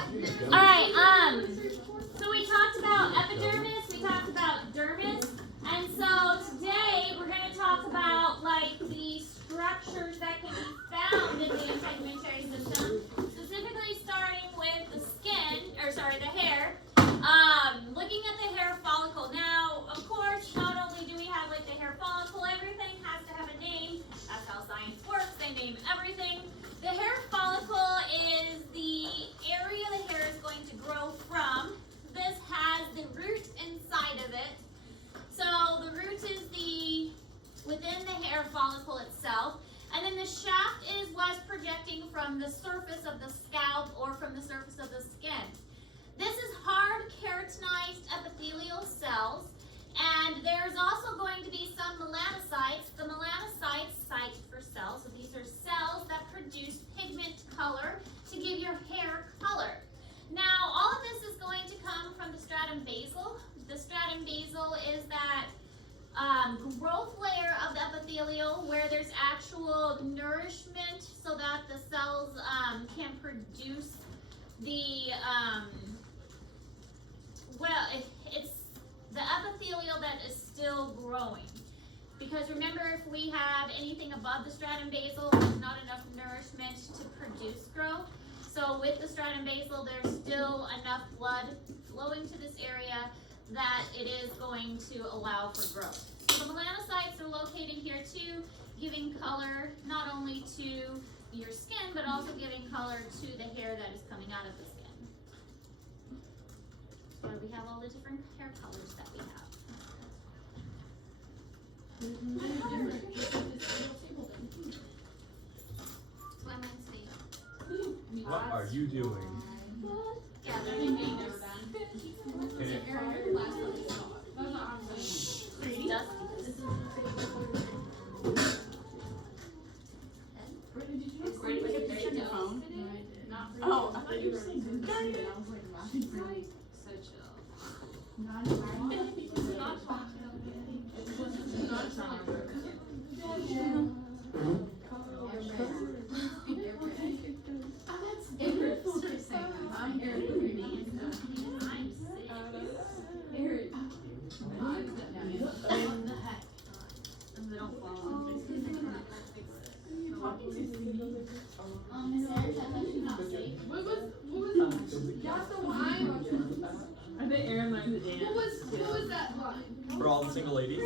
Alright, so we talked about epidermis, we talked about dermis, and so today we're going to talk about like the structures that can be found in the integumentary system, specifically starting with the skin, or sorry, the hair. Looking at the hair follicle. Now, of course, not only do we have like the hair follicle, everything has to have a name. That's how science works. They name everything. The hair follicle is the area the hair is going to grow from. This has the root inside of it. So the root is within the hair follicle itself. And then the shaft is what's projecting from the surface of the scalp or from the surface of the skin. This is hard keratinized epithelial cells, and there's also going to be some melanocytes. The melanocytes cite for cells, so these are cells that produce pigment color to give your hair color. Now, all of this is going to come from the stratum basal. The stratum basal is that growth layer of the epithelial where there's actual nourishment so that the cells can produce the it's the epithelial that is still growing. Because remember, if we have anything above the stratum basal, there's not enough nourishment to produce growth. So with the stratum basal, there's still enough blood flowing to this area that it is going to allow for growth. So the melanocytes are located here too, giving color not only to your skin, but also giving color to the hair that is coming out of the skin. So we have all the different hair colors that we have. What are you doing? Gathering beans. Oh, I thought you were saying I was like, So chill. What was that line? For all the single ladies,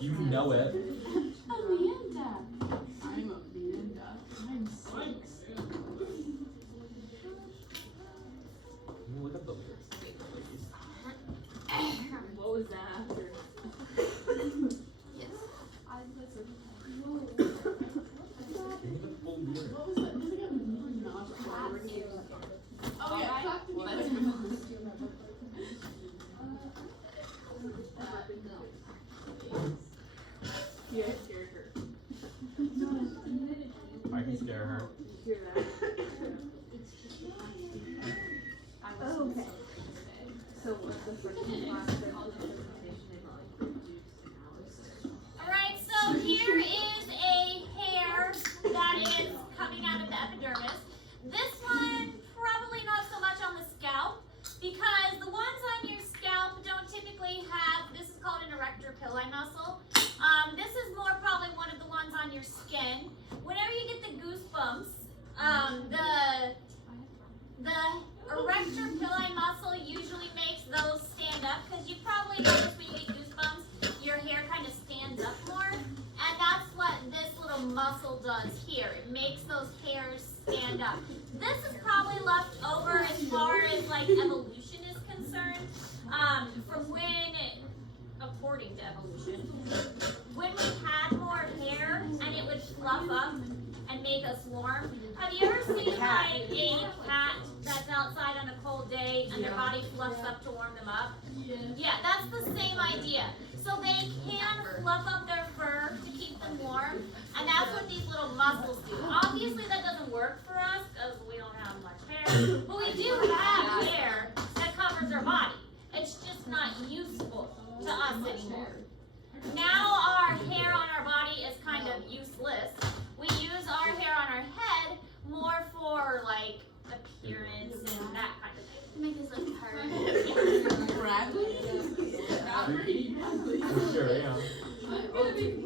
you know it. Amanda. I'm Amanda. I'm 6. Look up the lyrics. Single ladies. What was that after? Yes. I listen. What was that? Does it get not Oh yeah, talk to me. Yeah, I scared her. I can scare her. Hear that? Oh, okay. So what's the first class Alright, so here is a hair that is coming out of the epidermis. This one, probably not so much on the scalp, because the ones on your scalp don't typically have, this is called an erector pili muscle. This is more probably one of the ones on your skin. Whenever you get the goosebumps, the erector pili muscle usually makes those stand up, because you probably notice when you get goosebumps, your hair kind of stands up more, and that's what this little muscle does here. It makes those hairs stand up. This is probably left over as far as like evolution is concerned, from when, according to evolution, when we had more hair and it would fluff up and make us warm. Have you ever seen like a cat that's outside on a cold day and their body fluffs up to warm them up? Yeah, that's the same idea. So they can fluff up their fur to keep them warm, and that's what these little muscles do. Obviously that doesn't work for us because we don't have much hair, but we do have hair that covers our body. It's just not useful to us anymore. Now our hair on our body is kind of useless. We use our hair on our head more for like appearance and that kind of Make us look hurt. Bradley? For sure, yeah.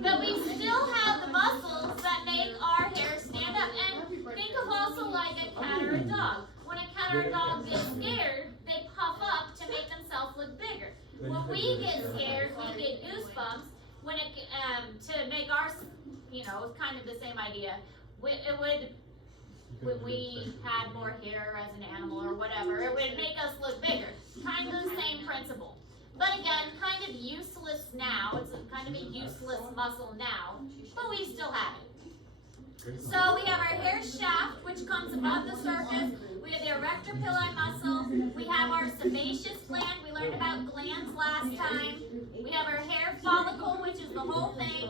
But we still have the muscles that make our hair stand up. And think of also like a cat or a dog. When a cat or a dog gets scared, they puff up to make themselves look bigger. When we get scared, we get goosebumps. When it to make our, you know, it's kind of the same idea. It would, when we had more hair as an animal or whatever, it would make us look bigger. Kind of the same principle. But again, kind of useless now. It's kind of a useless muscle now, but we still have it. So we have our hair shaft, which comes above the surface. We have the erector pili muscle. We have our sebaceous gland. We learned about glands last time. We have our hair follicle, which is the whole thing.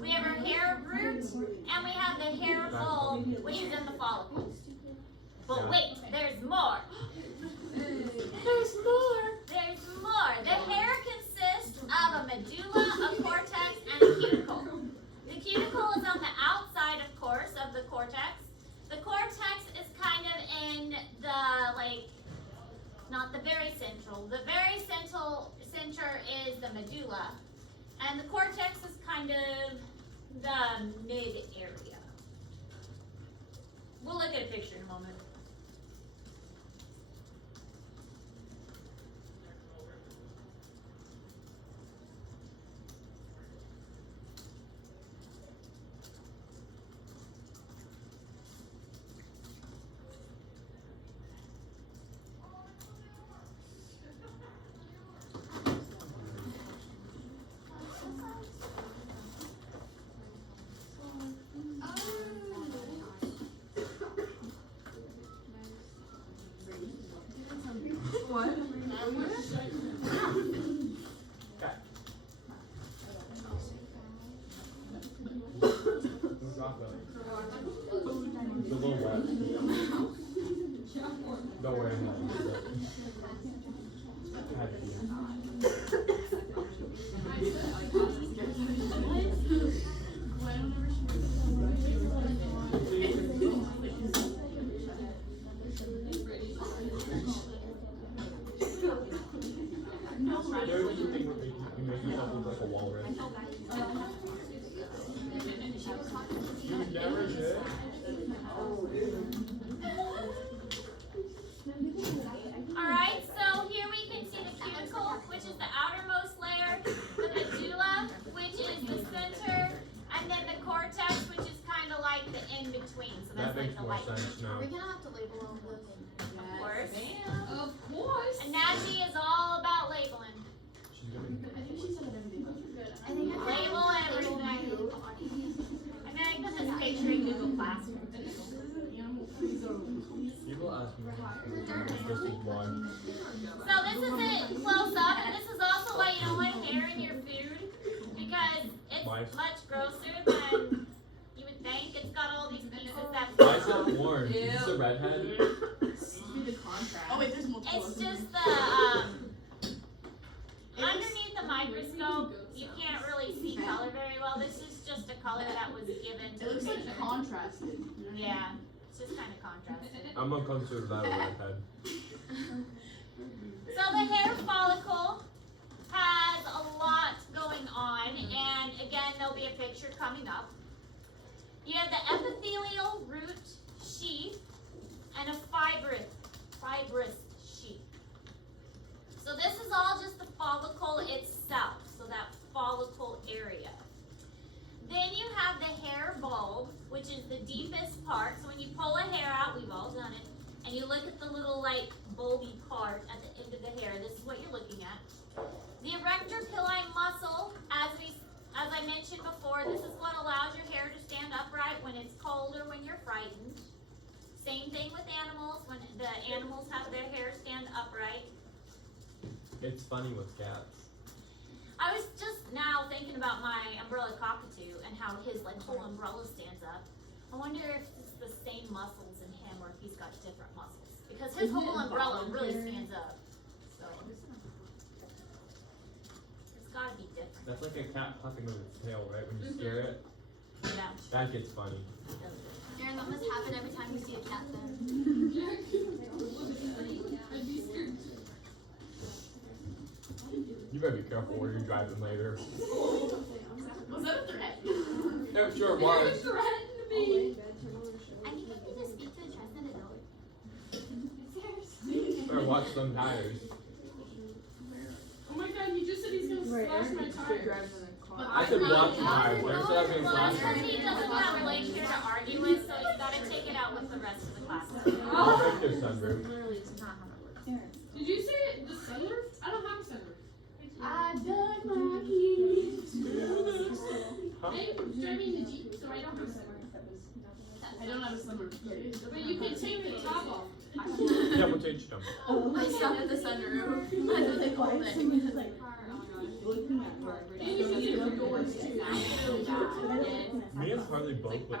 We have our hair root, and we have the hair bulb, which is in the follicle. But wait, there's more. There's more. There's more. The hair consists of a medulla, a cortex, and a cuticle. The cuticle is on the outside, of course, of the cortex. The cortex is kind of in the, like, not the very central. The very center is the medulla. And the cortex is kind of the mid area. We'll look at a picture in a moment. What? It's a little wet. Don't worry, I'm not. Had to be. There was a thing where you make yourself look like a walrus. You never did? Alright, so here we can see the cuticle, which is the outermost layer, the medulla, which is the center, and then the cortex, which is kind of like the in-between. So That that's like makes the more white. sense now. We're gonna have to label all this. Of course. Of course. Anatomy is all about labeling. She's gonna I think she said everything. I think I Label everything. I mean, I put this picture in Google Classroom. People ask me, this is one. So this is it close up, and this is also why you don't want hair in your food, because it's Why? much grosser than you would think. It's got all these pieces that Why is it orange? Is this a redhead? Be the contrast. Oh wait, there's multiple. It's just the underneath the microscope, you can't really see color very well. This is just a color that was given to It looks the like picture. contrasted. Yeah, it's just kind of contrasted. I'm gonna consider that a redhead. So the hair follicle has a lot going on, and again, there'll be a picture coming up. You have the epithelial root sheath and a fibrous sheath. So this is all just the follicle itself, so that follicle area. Then you have the hair bulb, which is the deepest part. So when you pull a hair out, we've all done it, and you look at the little like bulby part at the end of the hair, this is what you're looking at. The erector pili muscle, as I mentioned before, this is what allows your hair to stand upright when it's cold or when you're frightened. Same thing with animals, when the animals have their hair stand upright. It's funny with cats. I was just now thinking about my umbrella cockatoo and how his like whole umbrella stands up. I wonder if it's the same muscles in him or if he's got different muscles. Because his whole umbrella really stands up. So it's gotta be different. That's like a cat puffing with its tail, right? When you scare it, Yeah. that gets funny. Aaron, that must happen every time you see a cat then. You better be careful where you're driving later. Was that a threat? Yeah, sure it was. threatened me. I think if you just speak to a trusted adult. Better watch some tires. Oh my god, he just said he's gonna Right, slash my Eric tires. drives in a car. I said watch some tires. Never said I was gonna Well, flash that's because them. he doesn't have Blake here to argue with, so he's gotta take it out with the rest of the class. I'll break your sunroof. Literally, it's not how it works. Did you say the sunroof? I don't have a sunroof. I dug my keys. Huh? I'm driving the Jeep, so I don't have a sunroof. I don't have a sunroof. But you can take the top off. Yeah, we'll change them. I stopped at the sunroof. I know they call it. And you can use the doors too. Me and Harley both look like.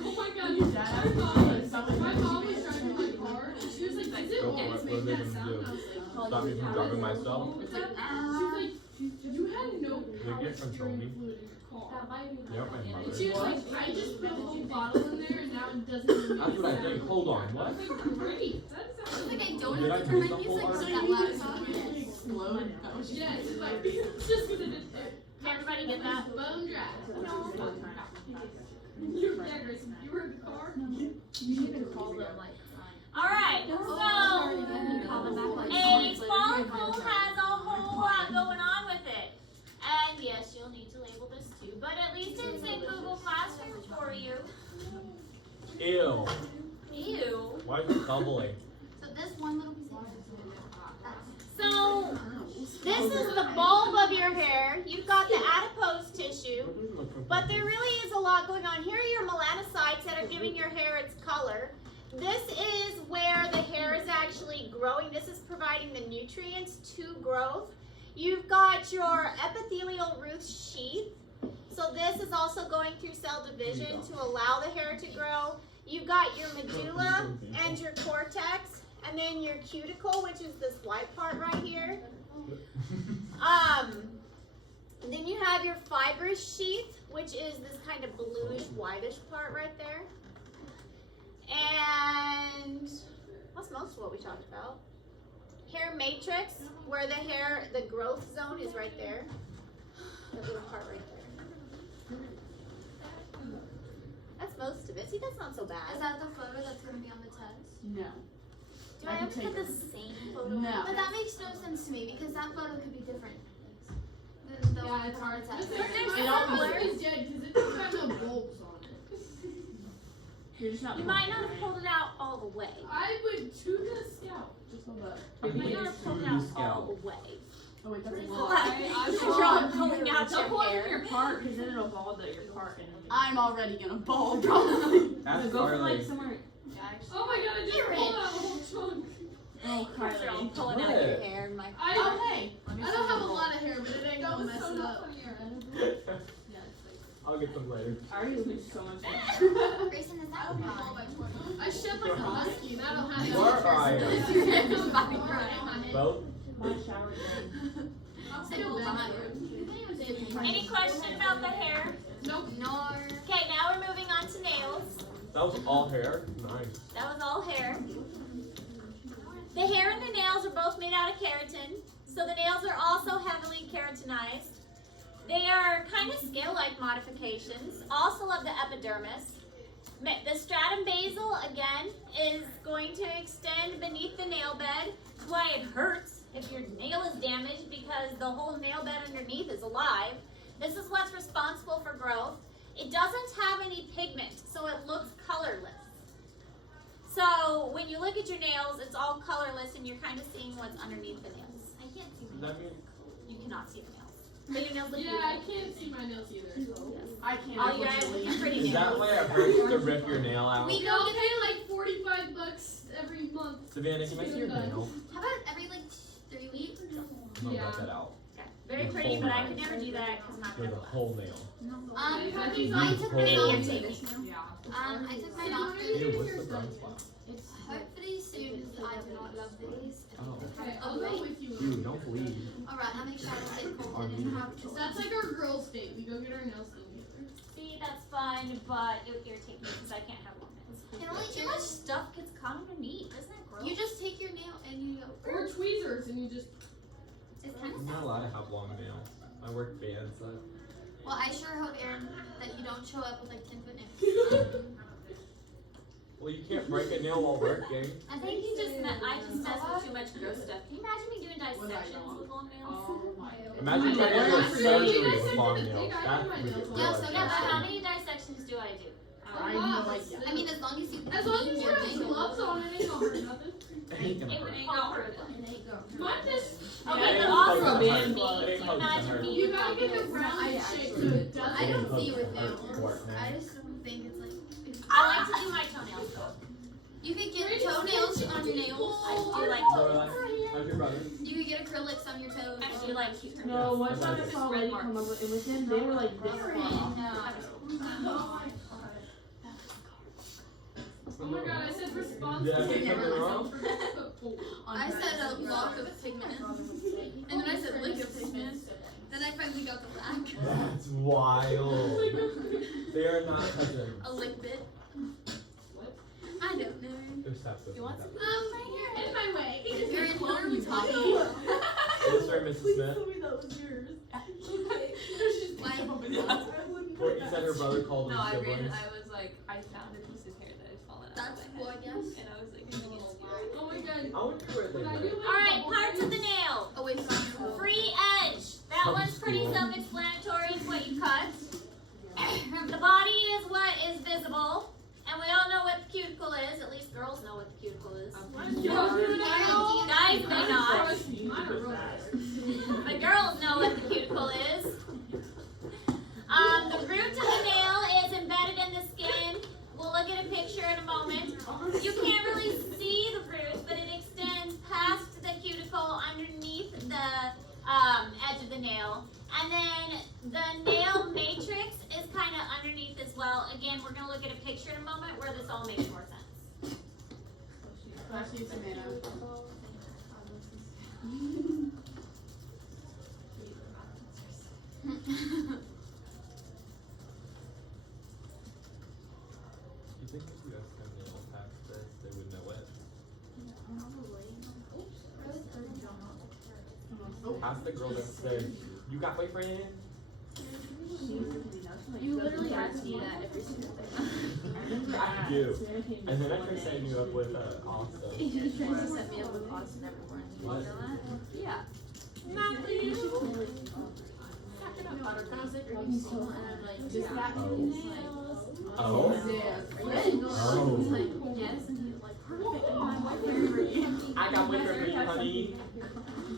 Oh my god, my mom was driving my car and she was like, is it Go for always it. What are making they that gonna sound? do? I was like, Stop me from driving myself? she's like, you had no They power can't control steering me. fluid in your car. Yep, my And mother. she was like, I just put a whole bottle in there and now it doesn't even That's make what I sound. think. Hold on, what? I was like, great. That I sounds think like I don't Did I have to turn use my the music whole so bar? that loud is not explode. yeah, it's like, it's just because it did there. Did everybody get that? Bone dry. You were there, Grayson. You were in the car? Alright, so a follicle has a whole lot going on with it. And yes, you'll need to label this too, but at least it's in Google Classroom for you. Ew. Ew. Why is it bubbling? So this one little piece of So, this is the bulb of your hair. You've got the adipose tissue, but there really is a lot going on. Here are your melanocytes that are giving your hair its color. This is where the hair is actually growing. This is providing the nutrients to growth. You've got your epithelial root sheath. So this is also going through cell division to allow the hair to grow. You've got your medulla and your cortex, and then your cuticle, which is this white part right here. Then you have your fibrous sheath, which is this kind of bluish, whitish part right there. And that's most of what we talked about. Hair matrix, where the hair, the growth zone is right there. That little part right there. That's most of it. See, that's not so Is bad. that the photo that's gonna be on the test? No. Do I have to put the same photo? No. But that makes no sense to me because that photo could be different. Than the Yeah, one it's that's on hard. the test. Listen, They're my similar. phone is dead because it doesn't have no bulbs on it. You're just not. You might not have pulled it out all the way. I would to the scalp. Just hold up. You might not have pulled it out all the way. Oh wait, that's a There's a lot. lot of pulling out Don't pull your out hair. your part, because then it'll bald out your part. And I'm already gonna bald probably. That's go for like Harley. somewhere. Oh my god, I just You're pulled out a whole chunk. Oh, You're Kylie. pulling out your hair and my. I hey. don't have a lot of hair, but it ain't gonna mess it up. I'll get them later. I already lose so much hair. Grayson, is that mine? I shed like a husky and I don't have that. Where are you? Both? My shower drain. Still mine. Any question about the hair? Nope. Nor. Okay, now we're moving on to nails. That was all hair? Nice. That was all hair. The hair and the nails are both made out of keratin, so the nails are also heavily keratinized. They are kind of scale-like modifications, also of the epidermis. The stratum basal, again, is going to extend beneath the nail bed. That's why it hurts if your nail is damaged, because the whole nail bed underneath is alive. This is what's responsible for growth. It doesn't have any pigment, so it looks colorless. So when you look at your nails, it's all colorless and you're kind of seeing what's underneath the nails. I can't see Does mine. that mean You cannot see the nails. But your nails look Yeah, I beautiful. can't see my nails either. I can't. All you guys looking pretty is good. that why it hurts to rip your nail out? We I'll pay like $45 every month. Savannah, can I see your nail? How about every like 3 weeks? I'm gonna Yeah. rip that out. Very The pretty, whole but I nail. could never do that because my For the nail. whole nail. I've had these I on. took Whole mine nail. off. Yeah. I took mine off. Ew, what's the brown spot? Hopefully soon. I do not love these. Oh. Okay, I'll go with you. Dude, don't bleed. Alright, I'll make sure I don't get cold On and you. have to. That's like our girls' date. We go get our nails done together. See, that's fun, but it would irritate me because I can't have long nails. It only Too much stuff gets caught underneath. Isn't that gross? You just take your nail and you go. Or tweezers and you just. I'm not allowed to have long nails. I work band, so. Well, I sure hope, Aaron, that you don't show up with like 10-foot nails. Well, you can't break a nail while working. I think I just mess with too much gross stuff. Can you imagine me doing dissections with long nails? Oh my god. Imagine trying to do a surgery with long nails. That's ridiculous. Yeah, so Yeah, but how many dissections do I do? I have no idea. I mean, as long as you As long as clean you your have nails. gloves on, it ain't gonna hurt nothing. It ain't gonna It would hurt. fall hurt. Mine just. Okay, Yeah, but it's also like me, a can hard- you imagine me You with gotta long get the nails? round shape so it doesn't. I don't see you with Hard nails. work, man. I just don't think it's like. I like to do my toenails though. You could get toenails on your nails. I do like Lorelai, toenails. how's your brother? You could get acrylics on your toes. I do like cute No, toenails. one time I saw a lady come up with it with him, they were like this Oh my god, I said response. Did I say something wrong? I said a block of pigment. And then I said lick of pigment. Then I finally got the black. That's wild. They are not cousins. A lick bit. I don't know. They're stepsisters. You want some? In my way. Aaron, what are we talking about? Yes, sir, Mrs. Smith. Courtney said her brother called them siblings. I was like, I found a piece of hair that had fallen out That's of my cool, I head. guess. And I was like, I'm gonna get scared. Oh my god. I wonder where they But I went. do like Alright, parts of the nail. Away from your Free edge. That From one's pretty school. self-explanatory. It's what you cut. The body is what is visible. And we all know what the cuticle is. At least girls know what the cuticle is. Guys may not. But girls know what the cuticle is. The root of the nail is embedded in the skin. We'll look at a picture in a moment. You can't really see the root, but it extends past the cuticle underneath the edge of the nail. And then the nail matrix is kind of underneath as well. Again, we're going to look at a picture in a moment where this all makes more sense. Especially Savannah. You think if you asked them nail past this, they would know it? Ask the girl that said, you got boyfriend? You literally ask me that every single day. I do. And then I tried setting you up with Austin. He tries to set me up with Austin everyone. Do you know that? Yeah. Just that. Oh. Oh. He's like, yes, and he's like, perfect. I'm my boyfriend for you. I got boyfriend for you, honey.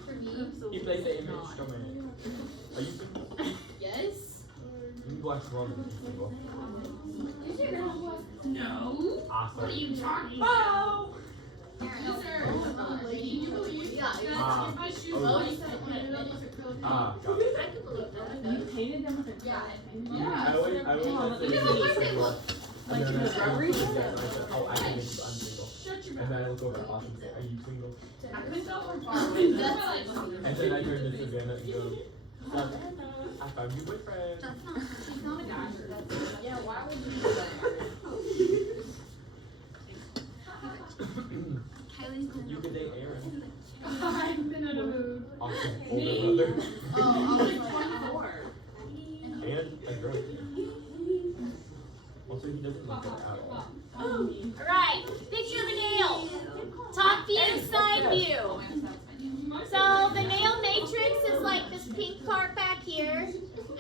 For me? He plays the image instrument. Are you single? Yes. You can go ask Ron if he's single. No. Awesome. What are you talking Oh! Yes, sir. Can you believe Yeah. that my shoes Oh. always ended up with acrylic Ah, paint? got it. I could believe that. You painted them with a Yeah. I always said that Look he at was how much they single. look. And then I said, rubbery? I said, oh, I can make you unsingle. Shut your And mouth. then I look over at Austin and say, are you single? I couldn't tell from far away. That's like, And then I turn to Savannah and go, Savannah, I found you boyfriend. That's not. She's not a guy. Yeah, why would you do that? Kylie's been. You could date Aaron. I've been in a mood. Austin's older brother. Oh, I was Like 24. And a girl. Also, he doesn't look good at all. Alright, picture of a nail. Top view, side view. So the nail matrix is like this pink part back here.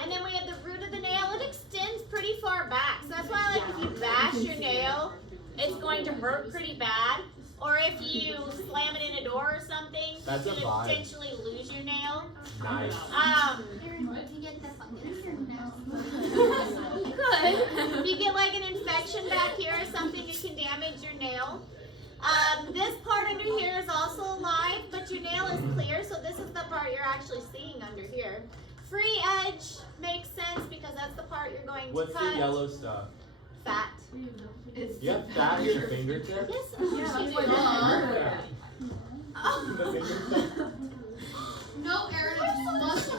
And then we have the root of the nail. It extends pretty far back. So that's why like if you bash your nail, it's going to hurt pretty bad. Or if you slam it in a door or something, That's you a could vibe. potentially lose your nail. Nice. Aaron, did you get the fungus here now? You could. If you get like an infection back here or something, it can damage your nail. This part under here is also alive, but your nail is clear, so this is the part you're actually seeing under here. Free edge makes sense because that's the part you're going to What's cut. the yellow stuff? Fat. You have fat in your fingertips? Yes, Yeah, she that's did. what Yeah. Oh. The fingertips? No, Aaron, it's muscle.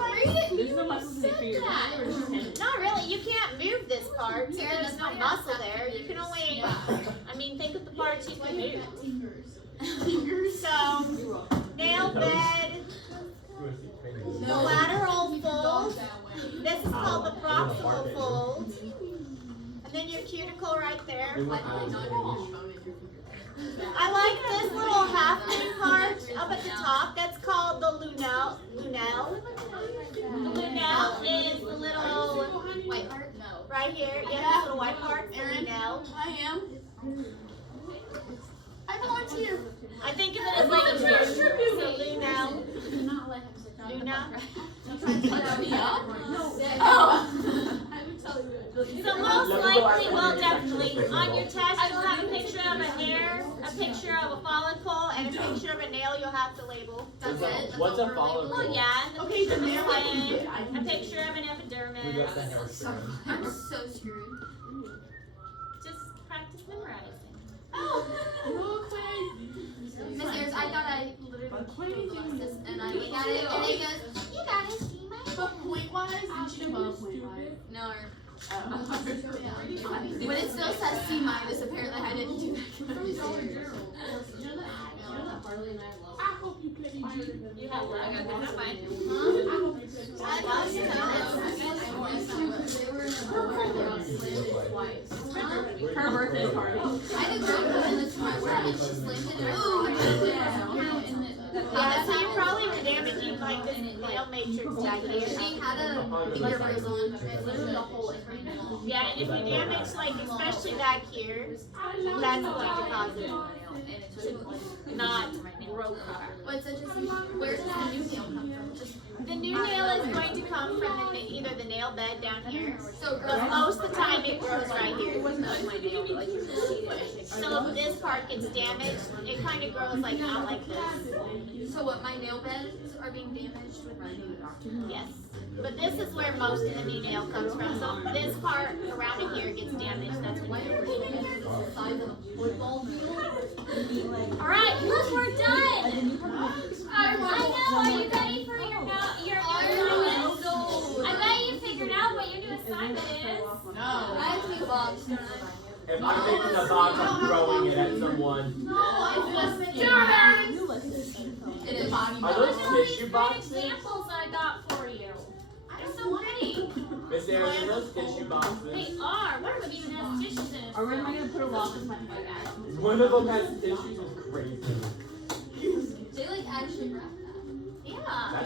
There's no muscles in your fingers. Or just tendons. Not really. You can't move this part. Aaron, There's that's no why I muscle have there. You can only. Yeah. I mean, think of the parts you can move. Fingers. So, nail bed. You wanna see fingers? everyone has I like this little half moon part up at the top. That's called the lunel. Lunel. The lunel is the little White part? No. right here. Yeah, this little white part. The lunel. I am. I belong to you. I think of it as like a lunel. Luna. Touch me up? I would tell you. So most likely, well, definitely, on your test you'll have a picture of a hair, a picture of a follicle, and a picture of a nail you'll have to label. That's it? What's a That's follicle? Well, yeah, and the Okay, picture the of a nail I can skin, get. I a can get. picture of an We got the epidermis. hair strand. I'm so screwed. Just practice memorizing. Miss Ayers, I thought I literally memorized this, and I look at it, and it goes, you got it, see my But point-wise, you should have gone point-wise. No. When it still says C minus, apparently I didn't do that. I hope you play You have that. I got good enough, fine. Her birthday party. I had a girl come in the front room and she slammed it in her Yeah, so you probably were damaging like this nail matrix back here. She had a finger brace on, literally the whole in her nail. Yeah, and if you damage like especially back here, that's going to cause it to not grow properly. But it's interesting, where does the new nail come from? Just The new nail is going to come from either the nail bed down here, so but gross. most of the time it grows right here. It wasn't my nail, but like you can see it. So if this part gets damaged, it kind of grows like out like this. So what, my nail beds are being damaged with my new doctor? Yes. But this is where most of the new nail comes from. So if this part around in here gets damaged, that's when it grows. Size of a football field? Alright, look, we're done! I know, are you ready for your assignment? I bet you figured out what your new assignment is. I have to make a box. If I'm making a box, I'm throwing it at someone. It is. Are those tissue Great boxes? examples I got for you. They're so pretty. Miss Ayers, are those tissue They boxes? are. One of them even has tissues in it. Or am I gonna put a lock with my head? One of them has tissues. It's crazy. They like actually wrap that. Yeah.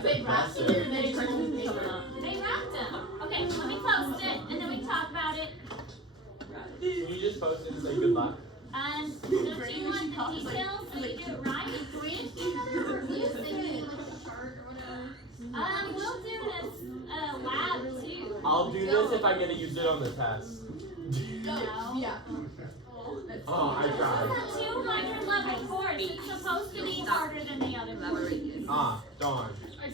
That's impressive. They coming up. They wrapped them. Okay, let me post it and then we talk about it. Can you just post it and say good luck? And do you want the details so you do it right? We'll do a lab too. I'll do this if I'm gonna use it on the test. No. Yeah. Oh, I tried. This is a 200 level course. It's supposed to be harder than the other levels. Ah, darn. Can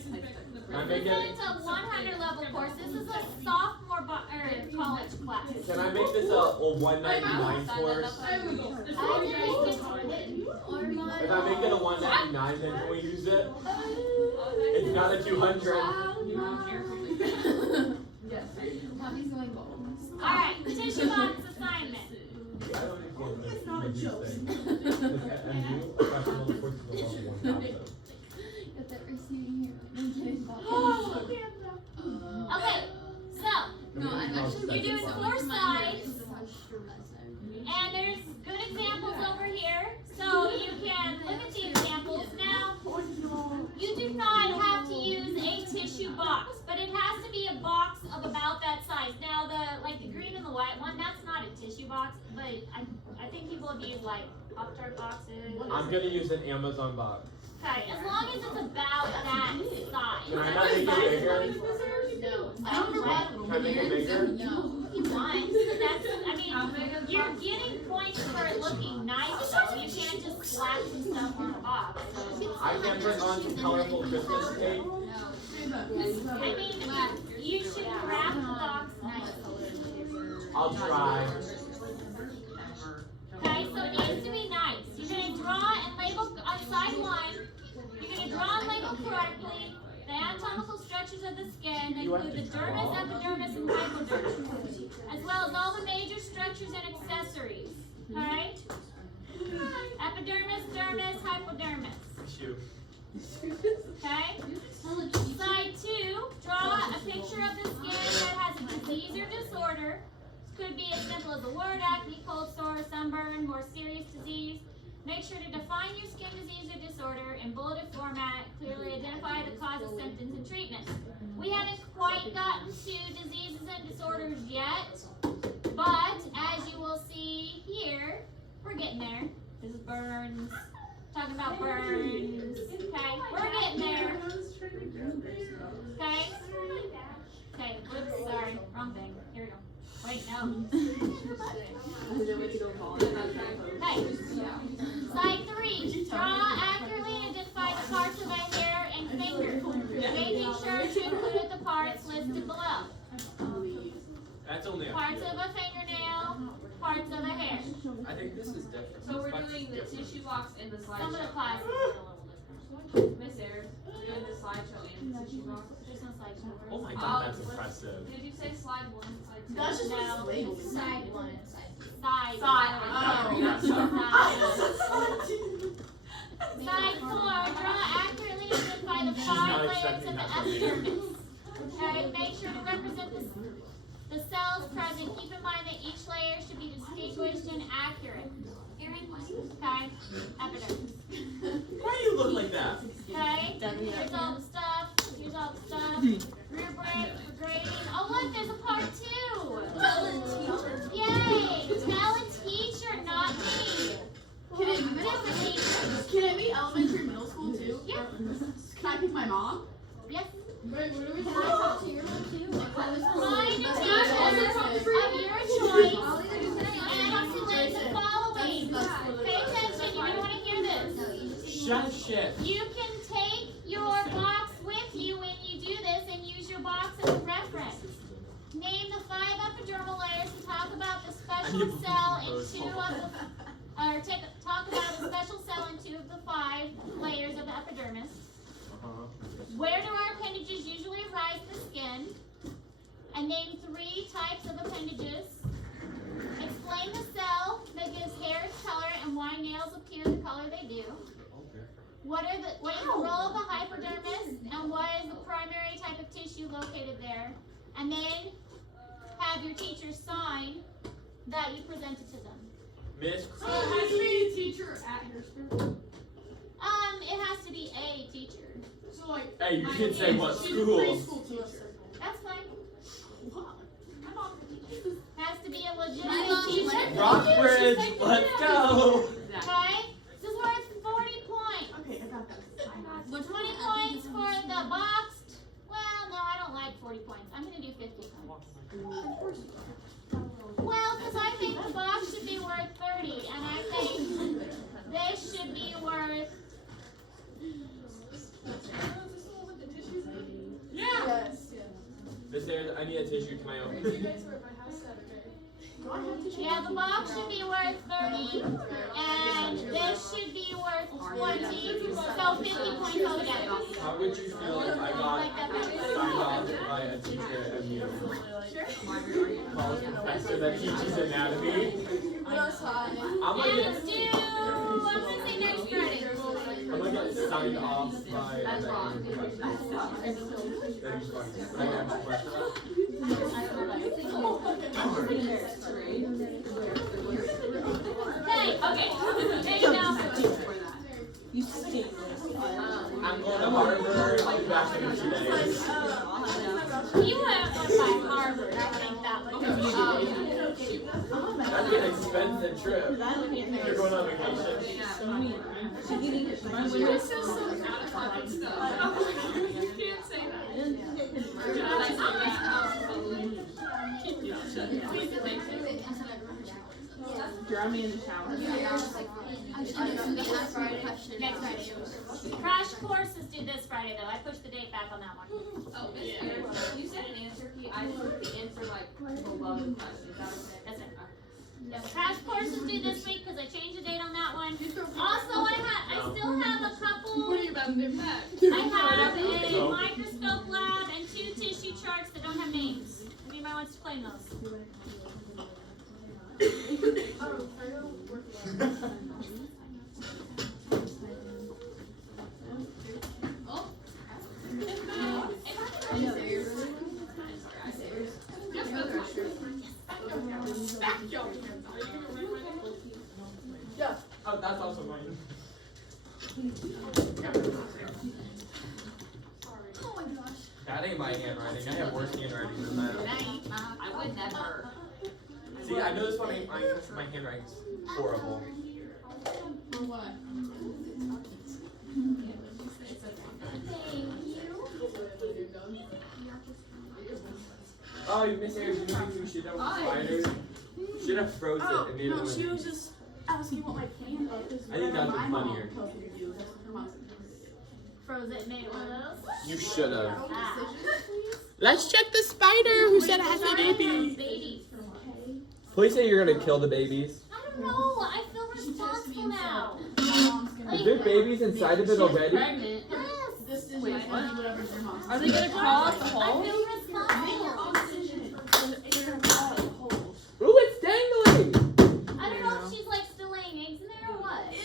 I make So it? it's a 100 level course. This is a sophomore or college class. Can I make this a 199 course? I think it's If I make it a 199, then can we use it? It's not a 200. Yes. Tommy's going gold. Alright, tissue box assignment. I don't understand this. It's not a joke. And you, professional course is a level 1 concept. Got that receiving here. I'm kidding. Okay, so No, I'm actually You're doing so four much sides. money. and there's good examples over here. So you can look at the examples. Now, you do not have to use a tissue box, but it has to be a box of about that size. Now, the green and the white one, that's not a tissue box, but I think people have used like Pop-Tart boxes. I'm gonna use an Amazon box. Okay, as long as it's about that size. Can I not make it bigger? No. I don't know what. Can I make it bigger? No. If you want, but that's, I mean, you're getting points for it looking nice, though. You can't just slap some stuff on the box. So. I can print on some colorful Christmas tape. I mean, you should wrap the box nicely. I'll try. Okay, so it needs to be nice. You're going to draw and label on side one. You're going to draw and label correctly the anatomical structures of the skin that include the dermis, epidermis, and hypodermis, as well as all the major structures and accessories. Okay? Epidermis, dermis, hypodermis. Shoot. Okay? Side two, draw a picture of the skin that has a disease or disorder. Could be as simple as a word: acne, cold sore, sunburn, more serious disease. Make sure to define your skin disease or disorder in bulleted format. Clearly identify the causes, symptoms, and treatment. We haven't quite gotten to diseases and disorders yet, but as you will see here, we're getting there. This is burns. Talking about burns. Okay, we're getting there. Okay. Okay. Whoops. Sorry. Wrong thing. Here we go. Wait, no. Okay. Slide 3. Draw accurately and identify the parts of a hair and finger, making sure to include the parts listed below. That's only a Parts few. of a fingernail, parts of a hair. I think this is different. So we're This doing the box is tissue box and the Some of the slideshow. classes are a little different. Miss Ayers, we're doing the slideshow and the tissue box. There's no slideshow. Oh my god, that's impressive. Did you say slide 1 and slide 2? That's just No. what's labeled. Side 1 and side 2. Side. Side. Side 4. Draw accurately and identify the 5 layers of the epidermis. Okay, make sure to represent the cells present. Keep in mind that each layer should be distinguished and accurate. Okay, epidermis. Why do you look like that? Okay, here's all the stuff. Here's all the stuff. Rubric for grading. Oh look, there's a part 2. Yay! Tell a teacher, not me. Can it, Different teacher. can it be elementary, middle school too? Yeah. Can I pick my mom? Yes. Wait, what are we talking to your mom too? Like, how is Find a That's teacher not- of your choice and select the following. Pay attention, you're gonna want to hear this. Shut shit. You can take your box with you when you do this and use your box as a reference. Name the 5 epidermal layers and talk about the special cell in 2 of the, talk about the special cell in 2 of the 5 layers of the epidermis. Where do our appendages usually rise the skin? And name 3 types of appendages. Explain the cell that gives hair its color and why nails appear the color they do. What is the role of the hypodermis and what is the primary type of tissue located there? And then have your teacher sign that you presented to them. Miss So it has to be a teacher at Harrisburg. It has to be a teacher. So like, Hey, you can say what she's a school. preschool teacher. That's fine. My mom can teach. Has to be a My legitimate mom teacher. went- Rockbridge, let's go. Okay? This is worth 40 points. Okay, I got that. 20 points for the boxed. Well, no, I don't like 40 points. I'm gonna do 50 points. Well, because I think the box should be worth 30, and I think this should be worth. Yeah. Yes. Miss Ayers, I need a tissue to my own. Do I have to Yeah, the box should be worth 30, and this should be worth 20, so 50 points altogether. How would you feel if I got Like that. signed off by a teacher at MU? College professor that teaches anatomy? That's fine. I'm gonna And get, let's do, I'm gonna say next Friday. I'm gonna get signed off by a That's wrong. MU professor. That'd be funny. Can I ask a question? Okay, there you go. You stink. I'm going to Harvard. I'll be back in 2 days. You went by Harvard, I think that would be. That'd be an expensive trip. You're going on vacation. You're just so out of pocket stuff. You can't say that. You're like, Drown me in the shower. Next Friday. Crash courses due this Friday though. I pushed the date back on that one. Oh, Miss Ayers, you said an answer key. I put the answer like below the question. Is that okay? That's it. Yes, crash courses due this week because I changed the date on that one. Also, I still have a couple. What are you about to do back? I have a microscope lab and 2 tissue charts that don't have names. If anybody wants to claim those. Oh my gosh. That ain't my handwriting. I have worse handwriting than that. I would never. See, I know this one ain't mine because my handwriting's horrible. For what? Oh, you missed Eric. You should have spiders. Should have froze it and made it No, she win. was just asking what my plan was. I think that'd be my mom funnier. told me to do. That's what her mom said to do. Froze it, made it one of those. You should have. Ah. Let's check the spider. Who said it has a baby? Babies. Please say you're gonna kill the babies. I don't know. I feel responsible now. My mom's gonna Is there babies inside of it already? Pregnant. Yes. This decision Wait, is gonna be whatever your mom Are they gonna crawl up the I hole? feel responsible. decision. They're gonna crawl in the holes. Ooh, it's dangling. I don't know if she's like still laying eggs in there or what. Ew.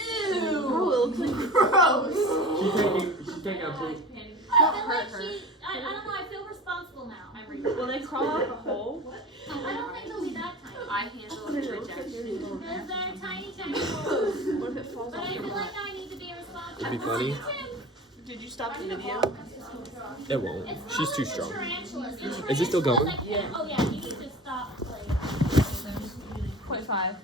Oh, it looks like Gross. She's taking a poop. I feel like I don't know. I feel responsible now. Will they crawl up the hole? I don't think they'll be that tiny. I handle rejection. Because they're tiny, tiny holes. What if it falls But off I your feel butt? like I need to be responsible. That'd be funny. Did you stop the video? It won't. It's She's too not strong. tarantulas. Is it still Tarantulas, going? I can't- Oh yeah, you need to stop. Like, 0.5.